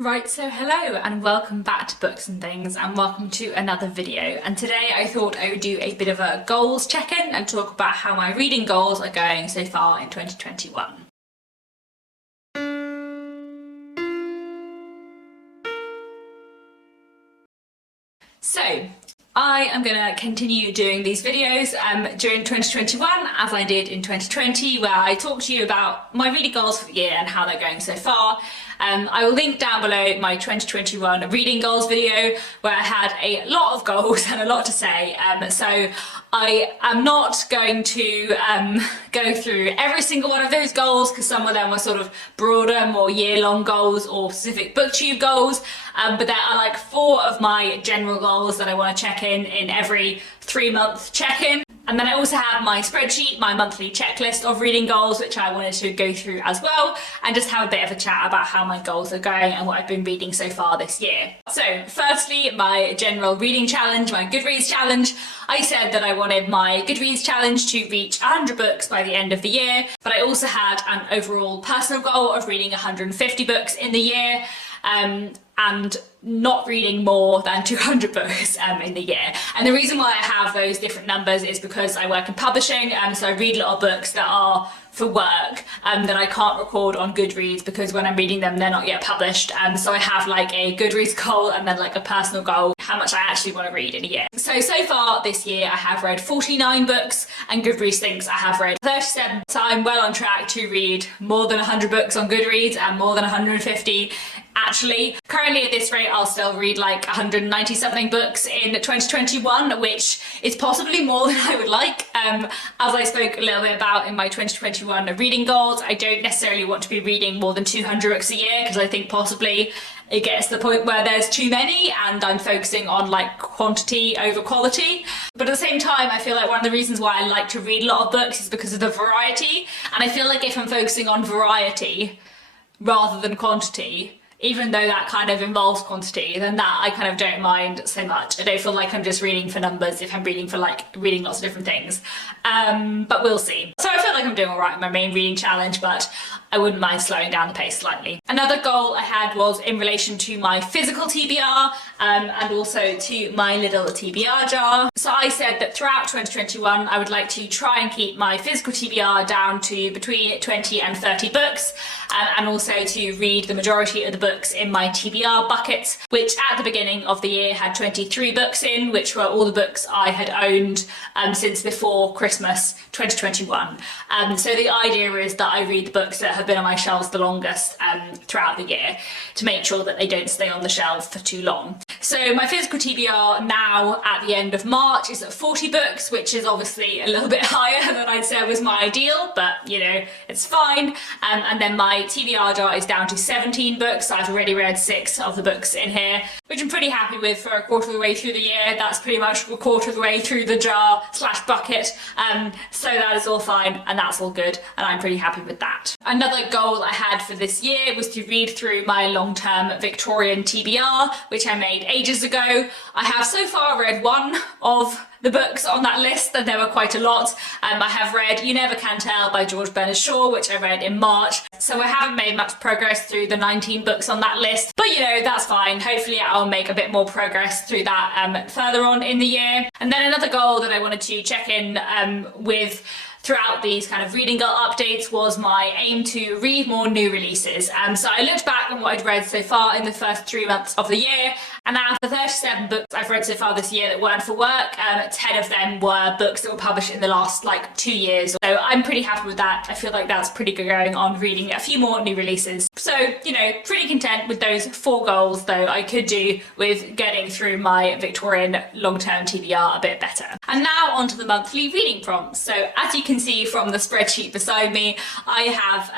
Right, so hello and welcome back to Books and Things and welcome to another video. And today I thought I would do a bit of a goals check-in and talk about how my reading goals are going so far in 2021. So, I am going to continue doing these videos during 2021 as I did in 2020, where I talked to you about my reading goals for the year and how they're going so far. I will link down below my 2021 reading goals video where I had a lot of goals and a lot to say, so I am not going to go through every single one of those goals because some of them were sort of broader, more year-long goals or specific booktube goals, but there are like 4 of my general goals that I want to check in every 3-month check-in. And then I also have my spreadsheet, my monthly checklist of reading goals, which I wanted to go through as well, and just have a bit of a chat about how my goals are going and what I've been reading so far this year. So firstly, my general reading challenge, my Goodreads challenge. I said that I wanted my Goodreads challenge to reach 100 books by the end of the year, but I also had an overall personal goal of reading 150 books in the year. And not reading more than 200 books in the year. And the reason why I have those different numbers is because I work in publishing, so I read a lot of books that are for work that I can't record on Goodreads because when I'm reading them they're not yet published. So I have like a Goodreads goal and then like a personal goal, how much I actually want to read in a year. So far this year I have read 49 books and Goodreads thinks I have read 37. So I'm well on track to read more than 100 books on Goodreads and more than 150 actually. Currently at this rate I'll still read like 190 something books in 2021, which is possibly more than I would like. As I spoke a little bit about in my 2021 reading goals, I don't necessarily want to be reading more than 200 books a year because I think possibly it gets to the point where there's too many and I'm focusing on like quantity over quality. But at the same time, I feel like one of the reasons why I like to read a lot of books is because of the variety. And I feel like if I'm focusing on variety rather than quantity, even though that kind of involves quantity, then that I kind of don't mind so much. I don't feel like I'm just reading for numbers if I'm reading for like reading lots of different things. But we'll see. So I feel like I'm doing all right in my main reading challenge, but I wouldn't mind slowing down the pace slightly. Another goal I had was in relation to my physical TBR and also to my little TBR jar. So I said that throughout 2021 I would like to try and keep my physical TBR down to between 20 and 30 books and also to read the majority of the books in my TBR buckets, which at the beginning of the year had 23 books in, which were all the books I had owned since before Christmas 2021. So the idea is that I read the books that have been on my shelves the longest throughout the year to make sure that they don't stay on the shelf for too long. So my physical TBR now at the end of March is at 40 books, which is obviously a little bit higher than I'd say was my ideal, but you know, it's fine. And then my TBR jar is down to 17 books. I've already read 6 of the books in here, which I'm pretty happy with for a quarter of the way through the year. That's pretty much a quarter of the way through the jar / bucket. So that is all fine and that's all good and I'm pretty happy with that. Another goal I had for this year was to read through my long-term Victorian TBR, which I made ages ago. I have so far read 1 of the books on that list, and there were quite a lot. I have read You Never Can Tell by George Bernard Shaw, which I read in March. So I haven't made much progress through the 19 books on that list, but you know, that's fine. Hopefully I'll make a bit more progress through that further on in the year. And then another goal that I wanted to check in with throughout these kind of reading goal updates was my aim to read more new releases. So I looked back on what I'd read so far in the first 3 months of the year, and out of the 37 books I've read so far this year that weren't for work, 10 of them were books that were published in the last like 2 years. So I'm pretty happy with that. I feel like that's pretty good going on reading a few more new releases. So, you know, pretty content with those 4 goals, though I could do with getting through my Victorian long-term TBR a bit better. And now onto the monthly reading prompts. So as you can see from the spreadsheet beside me, I have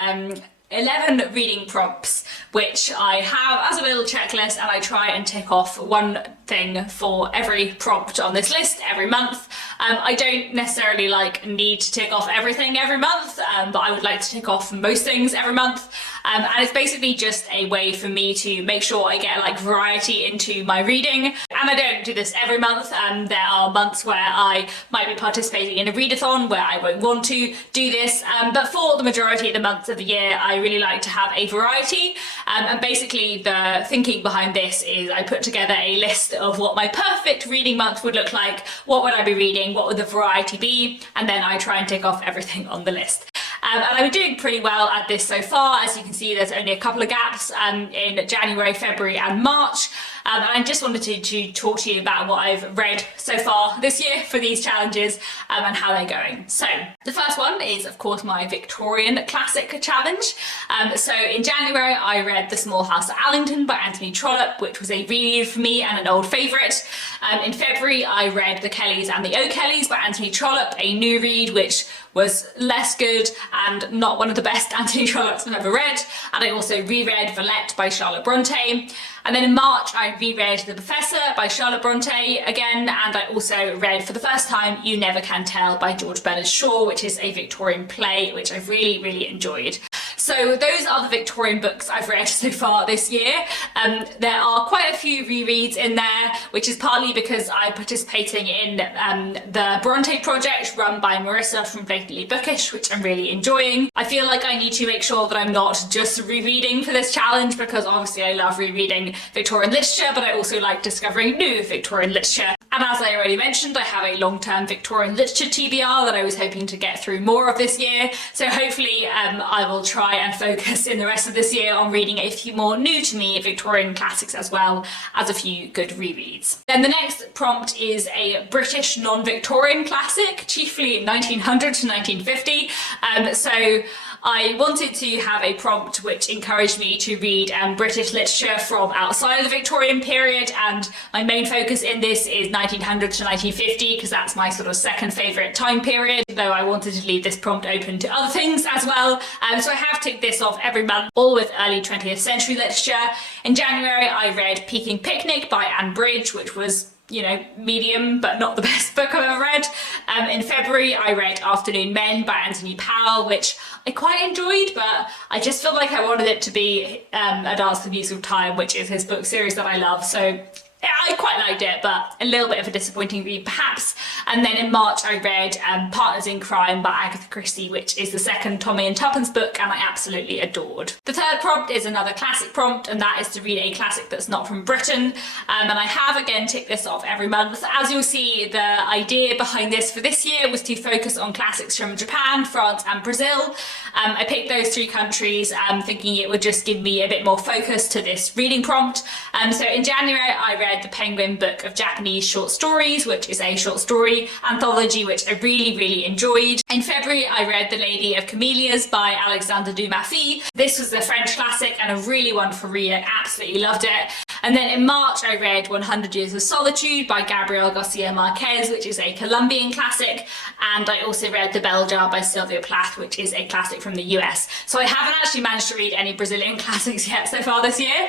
11 reading prompts, which I have as a little checklist, and I try and tick off one thing for every prompt on this list every month. I don't necessarily need to tick off everything every month, but I would like to tick off most things every month. And it's basically just a way for me to make sure I get variety into my reading. And I don't do this every month. There are months where I might be participating in a readathon where I won't want to do this. But for the majority of the months of the year, I really like to have a variety. And basically the thinking behind this is I put together a list of what my perfect reading month would look like. What would I be reading? What would the variety be? And then I try and tick off everything on the list. And I've been doing pretty well at this so far. As you can see, there's only a couple of gaps in January, February and March. And I just wanted to talk to you about what I've read so far this year for these challenges and how they're going. So the first one is, of course, my Victorian Classic Challenge. So in January, I read The Small House at Allington by Anthony Trollope, which was a reread for me and an old favourite. In February, I read The Kellys and the O'Kellys by Anthony Trollope, a new read, which was less good and not one of the best Anthony Trollope's I've ever read. And I also reread Villette by Charlotte Bronte. And then in March, I reread The Professor by Charlotte Bronte again, and I also read for the first time You Never Can Tell by George Bernard Shaw, which is a Victorian play, which I've really, really enjoyed. So those are the Victorian books I've read so far this year. There are quite a few rereads in there, which is partly because I'm participating in the Bronte project run by Marissa from Blatantly Bookish, which I'm really enjoying. I feel like I need to make sure that I'm not just rereading for this challenge, because obviously I love rereading Victorian literature, but I also like discovering new Victorian literature. And as I already mentioned, I have a long-term Victorian literature TBR that I was hoping to get through more of this year. So hopefully I will try and focus in the rest of this year on reading a few more new to me Victorian classics as well as a few good rereads. Then the next prompt is a British non-Victorian classic, chiefly 1900 to 1950. So I wanted to have a prompt which encouraged me to read British literature from outside of the Victorian period, and my main focus in this is 1900 to 1950 because that's my sort of second favourite time period, though I wanted to leave this prompt open to other things as well. So I have ticked this off every month, all with early 20th century literature. In January I read Peking Picnic by Anne Bridge, which was, you know, medium but not the best book I've ever read. In February I read Afternoon Men by Anthony Powell, which I quite enjoyed, but I just felt like I wanted it to be A Dance to the Music of Time, which is his book series that I love. So yeah, I quite liked it, but a little bit of a disappointing read perhaps. And then in March I read Partners in Crime by Agatha Christie, which is the second Tommy and Tuppence book, and I absolutely adored. The third prompt is another classic prompt, and that is to read a classic that's not from Britain. And I have again ticked this off every month. As you'll see, the idea behind this for this year was to focus on classics from Japan, France and Brazil. I picked those three countries thinking it would just give me a bit more focus to this reading prompt. So in January I read The Penguin Book of Japanese Short Stories, which is a short story anthology which I really, really enjoyed. In February I read The Lady of Camellias by Alexandre Dumas. This was a French classic and a really wonderful read. I absolutely loved it. And then in March I read 100 Years of Solitude by Gabriel Garcia Marquez, which is a Colombian classic, and I also read The Bell Jar by Sylvia Plath, which is a classic from the US. So I haven't actually managed to read any Brazilian classics yet so far this year,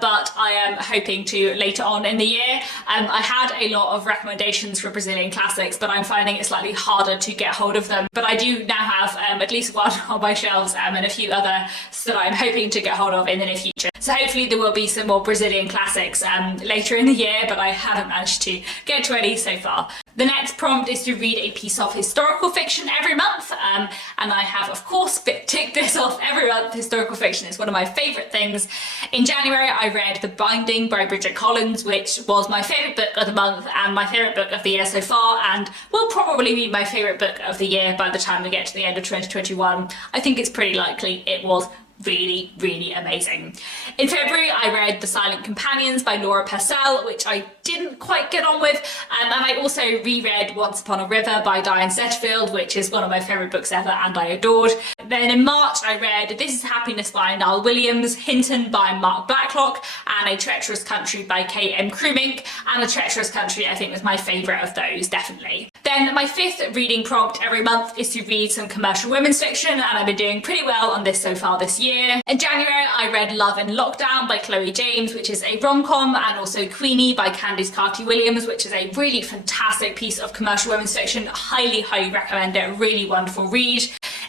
but I am hoping to later on in the year. I had a lot of recommendations for Brazilian classics, but I'm finding it slightly harder to get hold of them. But I do now have at least one on my shelves and a few others that I'm hoping to get hold of in the near future. So hopefully there will be some more Brazilian classics later in the year, but I haven't managed to get to any so far. The next prompt is to read a piece of historical fiction every month, and I have of course ticked this off every month. Historical fiction is one of my favourite things. In January I read The Binding by Bridget Collins, which was my favourite book of the month and my favourite book of the year so far, and will probably be my favourite book of the year by the time we get to the end of 2021. I think it's pretty likely it was really, really amazing. In February I read The Silent Companions by Laura Purcell, which I didn't quite get on with, and I also reread Once Upon a River by Diane Setterfield, which is one of my favourite books ever and I adored. Then in March I read This Is Happiness by Niall Williams, Hinton by Mark Blacklock, and A Treacherous Country by K.M. Krumink, and A Treacherous Country I think was my favourite of those, definitely. Then my fifth reading prompt every month is to read some commercial women's fiction, and I've been doing pretty well on this so far this year. In January I read Love in Lockdown by Chloe James, which is a rom-com, and also Queenie by Candice Carty-Williams, which is a really fantastic piece of commercial women's fiction. Highly, highly recommend it. A really wonderful read.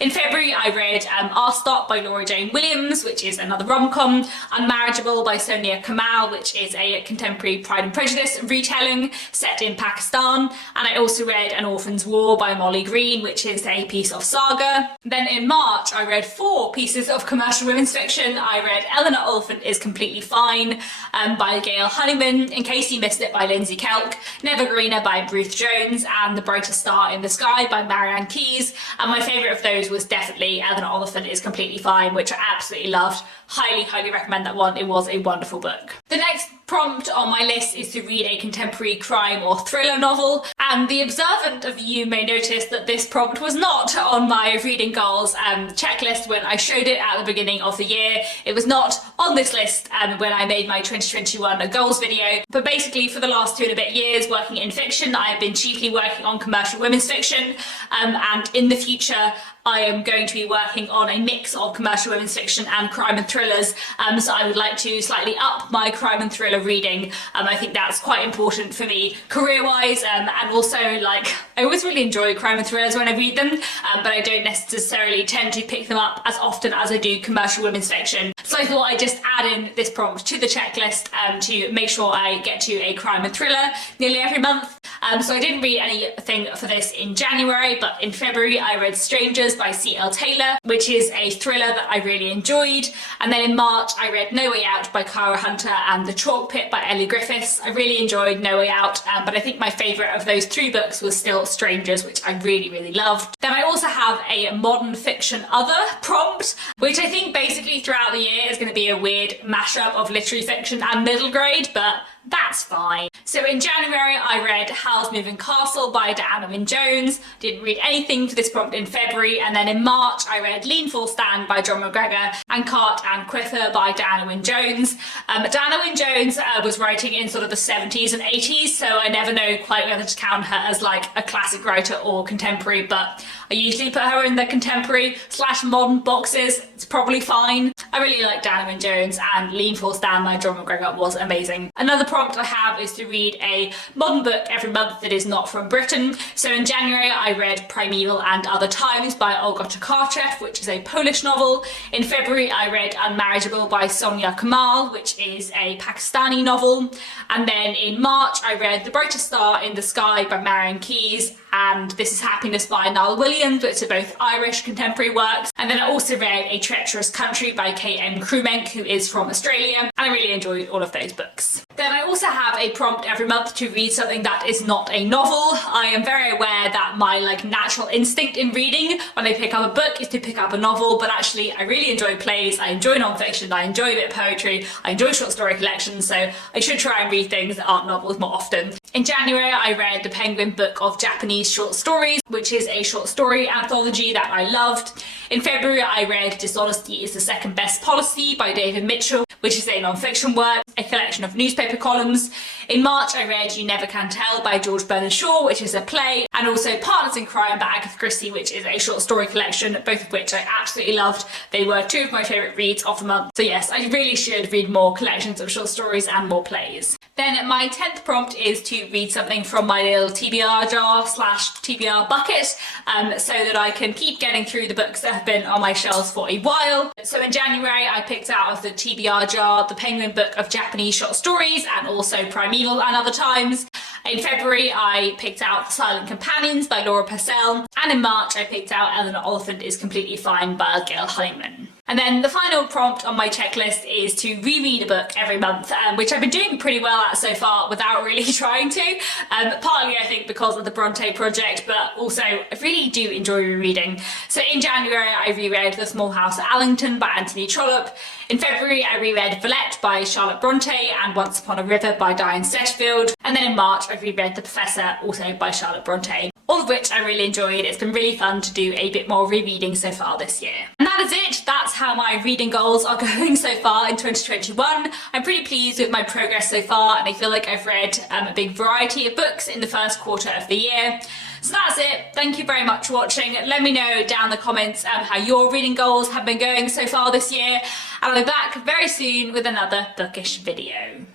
In February, I read Arstock by Laura Jane Williams, which is another rom-com, Unmarriageable by Sonia Kamal, which is a contemporary Pride and Prejudice retelling set in Pakistan, and I also read An Orphan's War by Molly Green, which is a piece of saga. Then in March, I read 4 pieces of commercial women's fiction. I read Eleanor Oliphant is Completely Fine by Gail Honeyman, In Case You Missed It by Lindsay Kelk, Never Greener by Ruth Jones, and The Brightest Star in the Sky by Marianne Keyes. And my favourite of those was definitely Eleanor Oliphant is Completely Fine, which I absolutely loved. Highly recommend that one. It was a wonderful book. The next prompt on my list is to read a contemporary crime or thriller novel, and the observant of you may notice that this prompt was not on my reading goals checklist when I showed it at the beginning of the year. It was not on this list when I made my 2021 goals video, but basically for the last 2 and a bit years working in fiction, I've been chiefly working on commercial women's fiction, and in the future I am going to be working on a mix of commercial women's fiction and crime and thrillers, so I would like to slightly up my crime and thriller reading. I think that's quite important for me career-wise, and also like I always really enjoy crime and thrillers when I read them, but I don't necessarily tend to pick them up as often as I do commercial women's fiction. So I thought I'd just add in this prompt to the checklist to make sure I get to a crime and thriller nearly every month. So I didn't read anything for this in January, but in February I read Strangers by C.L. Taylor, which is a thriller that I really enjoyed. And then in March I read No Way Out by Cara Hunter and The Chalk Pit by Ellie Griffiths. I really enjoyed No Way Out, but I think my favourite of those 3 books was still Strangers, which I really loved. Then I also have a modern fiction other prompt, which I think basically throughout the year is going to be a weird mashup of literary fiction and middle grade, but that's fine. So in January I read Howl's Moving Castle by Diana Wynne Jones. Didn't read anything for this prompt in February, and then in March I read Lean Full Stand by John McGregor and Cart and Quither by Diana Wynne Jones. Diana Wynne Jones was writing in sort of the 70s and 80s, so I never know quite whether to count her as like a classic writer or contemporary, but I usually put her in the contemporary / modern boxes. It's probably fine. I really like Diana Wynne Jones, and Lean Full Stand by John McGregor was amazing. Another prompt I have is to read a modern book every month that is not from Britain. So in January I read Primeval and Other Times by Olga Tokarczuk, which is a Polish novel. In February I read Unmarriageable by Sonia Kamal, which is a Pakistani novel. And then in March I read The Brightest Star in the Sky by Marianne Keyes and This Is Happiness by Niall Williams, which are both Irish contemporary works. And then I also read A Treacherous Country by K.M. Krumenk, who is from Australia, and I really enjoyed all of those books. Then I also have a prompt every month to read something that is not a novel. I am very aware that my natural instinct in reading when I pick up a book is to pick up a novel, but actually I really enjoy plays, I enjoy non-fiction, I enjoy a bit of poetry, I enjoy short story collections, so I should try and read things that aren't novels more often. In January I read The Penguin Book of Japanese Short Stories, which is a short story anthology that I loved. In February I read Dishonesty is the Second Best Policy by David Mitchell, which is a non-fiction work, a collection of newspaper columns. In March I read You Never Can Tell by George Bernard Shaw, which is a play, and also Partners in Crime by Agatha Christie, which is a short story collection, both of which I absolutely loved. They were 2 of my favourite reads of the month. So yes, I really should read more collections of short stories and more plays. Then my 10th prompt is to read something from my little TBR jar / TBR bucket, so that I can keep getting through the books that have been on my shelves for a while. So in January I picked out of the TBR jar The Penguin Book of Japanese Short Stories and also Primeval and Other Times. In February I picked out The Silent Companions by Laura Purcell, and in March I picked out Eleanor Oliphant is Completely Fine by Gail Honeyman. And then the final prompt on my checklist is to reread a book every month, which I've been doing pretty well at so far without really trying to. Partly I think because of the Bronte project, but also I really do enjoy rereading. So in January I reread The Small House at Allington by Anthony Trollope. In February I reread Villette by Charlotte Bronte and Once Upon a River by Diane Setterfield. And then in March I reread The Professor, also by Charlotte Bronte. All of which I really enjoyed. It's been really fun to do a bit more rereading so far this year. And that is it. That's how my reading goals are going so far in 2021. I'm pretty pleased with my progress so far, and I feel like I've read a big variety of books in the first quarter of the year. So that's it. Thank you very much for watching. Let me know down in the comments how your reading goals have been going so far this year. And I'll be back very soon with another bookish video.